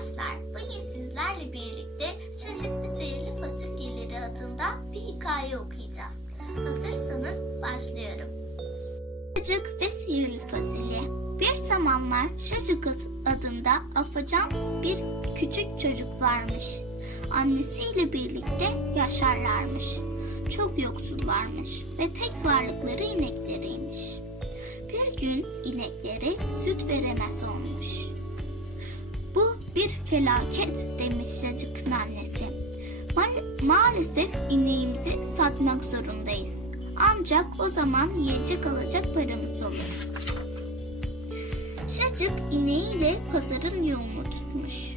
arkadaşlar. Bugün sizlerle birlikte Çocuk ve Sihirli Fasulyeleri adında bir hikaye okuyacağız. Hazırsanız başlıyorum. Çocuk ve Sihirli Fasulye Bir zamanlar Çocuk adında afacan bir küçük çocuk varmış. Annesiyle birlikte yaşarlarmış. Çok yoksullarmış ve tek varlıkları inekleriymiş. Bir gün inekleri süt veremez olmuş. Bir felaket demiş cacıkın annesi. Ma- maalesef ineğimizi satmak zorundayız. Ancak o zaman yiyecek alacak paramız olur. Şacık ineğiyle pazarın yolunu tutmuş.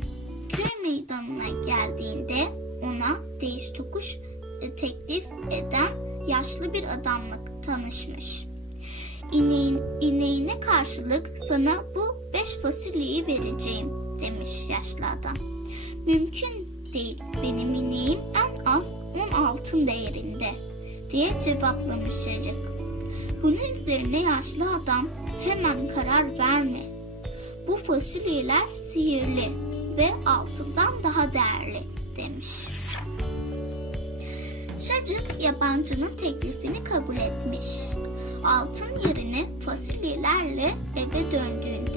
Köy meydanına geldiğinde ona değiş tokuş e, teklif eden yaşlı bir adamla tanışmış. İneğin, ineğine karşılık sana bu beş fasulyeyi vereceğim demiş yaşlı adam. Mümkün değil benim ineğim en az on altın değerinde diye cevaplamış çocuk. Bunun üzerine yaşlı adam hemen karar verme. Bu fasulyeler sihirli ve altından daha değerli demiş. Şacık yabancının teklifini kabul etmiş. Altın yerine fasulyelerle eve döndüğünde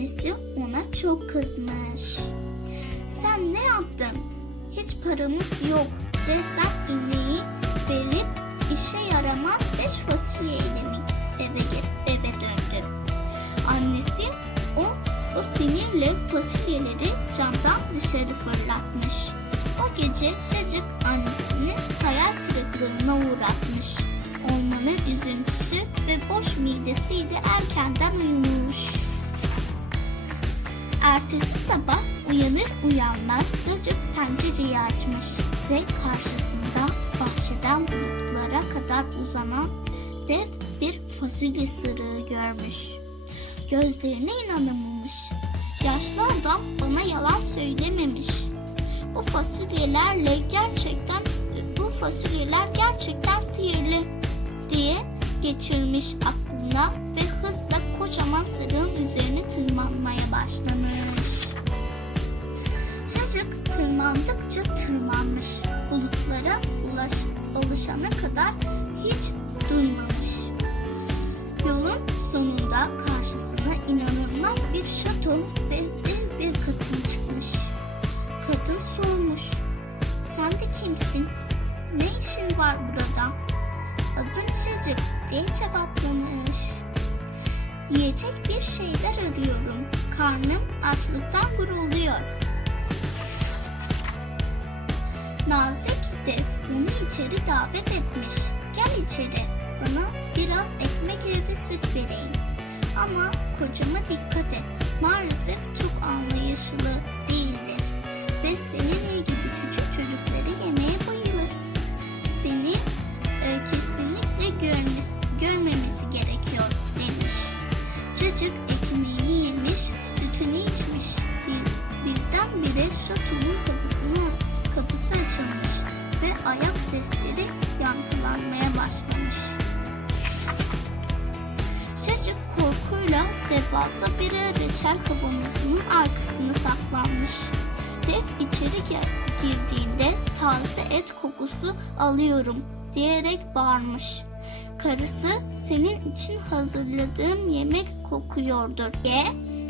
annesi ona çok kızmış. Sen ne yaptın? Hiç paramız yok ve sen ineği verip işe yaramaz beş fasulyeyle mi eve, eve döndün? Annesi o, o sinirle fasulyeleri camdan dışarı fırlatmış. O gece çocuk annesini hayal kırıklığına uğratmış. Olmanın üzüntüsü ve boş midesiyle erkenden uyumuş. Ertesi sabah uyanır uyanmaz çocuk pencereyi açmış ve karşısında bahçeden bulutlara kadar uzanan dev bir fasulye sırığı görmüş. Gözlerine inanamamış. Yaşlı adam bana yalan söylememiş. Bu fasulyelerle gerçekten bu fasulyeler gerçekten sihirli diye geçirmiş aklına ve hızla kocaman sırığın üzerine tırmanmaya başlamış. Çocuk tırmandıkça tırmanmış. Bulutlara ulaş, ulaşana kadar hiç durmamış. Yolun sonunda karşısına inanılmaz bir şato ve dev bir kadın çıkmış. Kadın sormuş. Sen de kimsin? Ne işin var burada? Adım Çocuk diye cevaplamış. Yiyecek bir şeyler arıyorum. Karnım açlıktan gurulduyor. Nazik dev onu içeri davet etmiş. Gel içeri, sana biraz ekmek ve süt vereyim. Ama kocama dikkat et. Maalesef çok anlayışlı değildir. Ve seninle gibi küçük çocukları yemeye ayak sesleri yankılanmaya başlamış. Çocuk korkuyla devasa bir reçel kavanozunun arkasına saklanmış. Dev içeri girdiğinde taze et kokusu alıyorum diyerek bağırmış. Karısı senin için hazırladığım yemek kokuyordur diye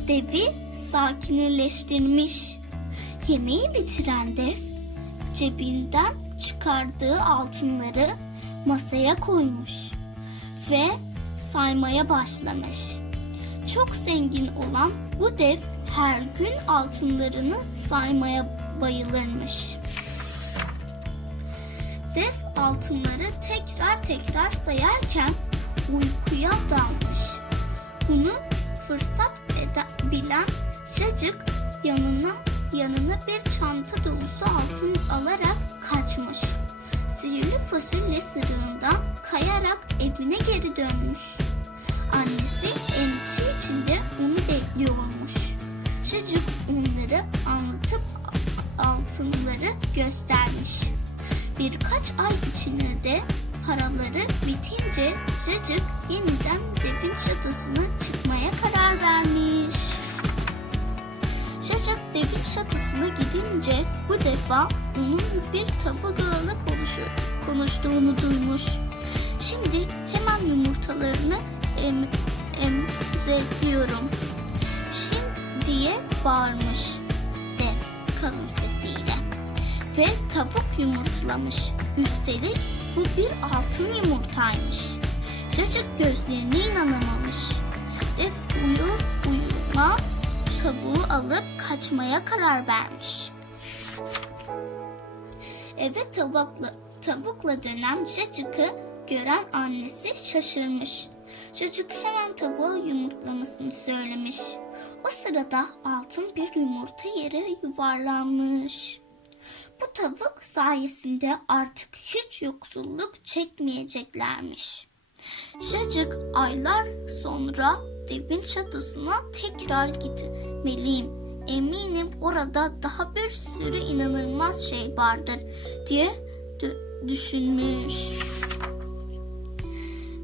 devi sakinleştirmiş. Yemeği bitiren dev cebinden çıkardığı altınları masaya koymuş ve saymaya başlamış. Çok zengin olan bu dev her gün altınlarını saymaya bayılırmış. Dev altınları tekrar tekrar sayarken uykuya dalmış. Bunu fırsat edebilen cacık yanına yanına bir çanta Sihirli fasulye sırığından kayarak evine geri dönmüş. Annesi endişe içinde onu bekliyormuş. Çocuk onları anlatıp altınları göstermiş. Birkaç ay içinde de paraları bitince Cacık yeniden devin çatısına çıkmaya karar vermiş. Cacık devin şatosuna gidince bu defa onun bir tavuk ağıyla konuşu, konuştuğunu duymuş. Şimdi hemen yumurtalarını em, emrediyorum. Şimdi diye bağırmış dev kalın sesiyle. Ve tavuk yumurtlamış. Üstelik bu bir altın yumurtaymış. Cacık gözlerine inanamamış. Dev uyur uyumaz tavuğu alıp kaçmaya karar vermiş. Eve tavukla, tavukla dönen Cacık'ı gören annesi şaşırmış. Çocuk hemen tavuğa yumurtlamasını söylemiş. O sırada altın bir yumurta yere yuvarlanmış. Bu tavuk sayesinde artık hiç yoksulluk çekmeyeceklermiş. Şacık aylar sonra devin şatosuna tekrar gitmeliyim. Eminim orada daha bir sürü inanılmaz şey vardır diye dü- düşünmüş.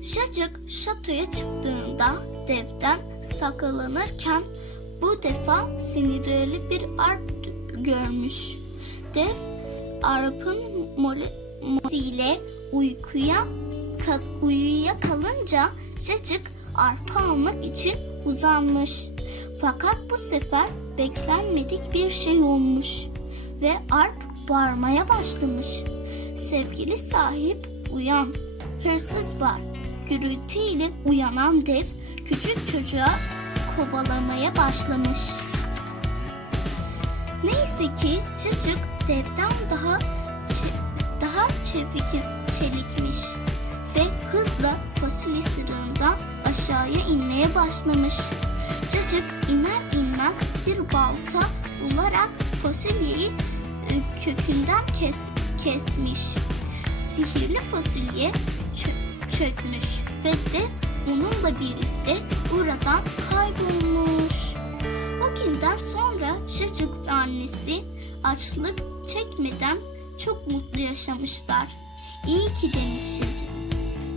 Şacık şatoya çıktığında devden saklanırken bu defa sinirli bir arp görmüş. Dev arpın molesiyle uykuya uyuya kalınca Cacık arpa almak için uzanmış. Fakat bu sefer beklenmedik bir şey olmuş ve arp bağırmaya başlamış. Sevgili sahip uyan, hırsız var. Gürültüyle uyanan dev küçük çocuğa kovalamaya başlamış. Neyse ki çocuk devden daha daha çevik, çelikmiş ve hızla fasulye sırığından aşağıya inmeye başlamış. Çocuk iner inmez bir balta bularak fasulyeyi e, kökünden kes, kesmiş. Sihirli fasulye çö- çökmüş ve dev onunla birlikte buradan kaybolmuş. O günden sonra ve annesi açlık çekmeden çok mutlu yaşamışlar. İyi ki demiş Şacık.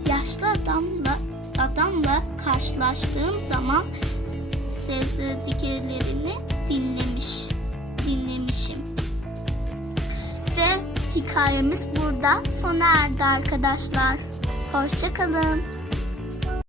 Yaşlı adamla adamla karşılaştığım zaman s- sezlediklerini dinlemiş dinlemişim. Ve hikayemiz burada sona erdi arkadaşlar. Hoşçakalın.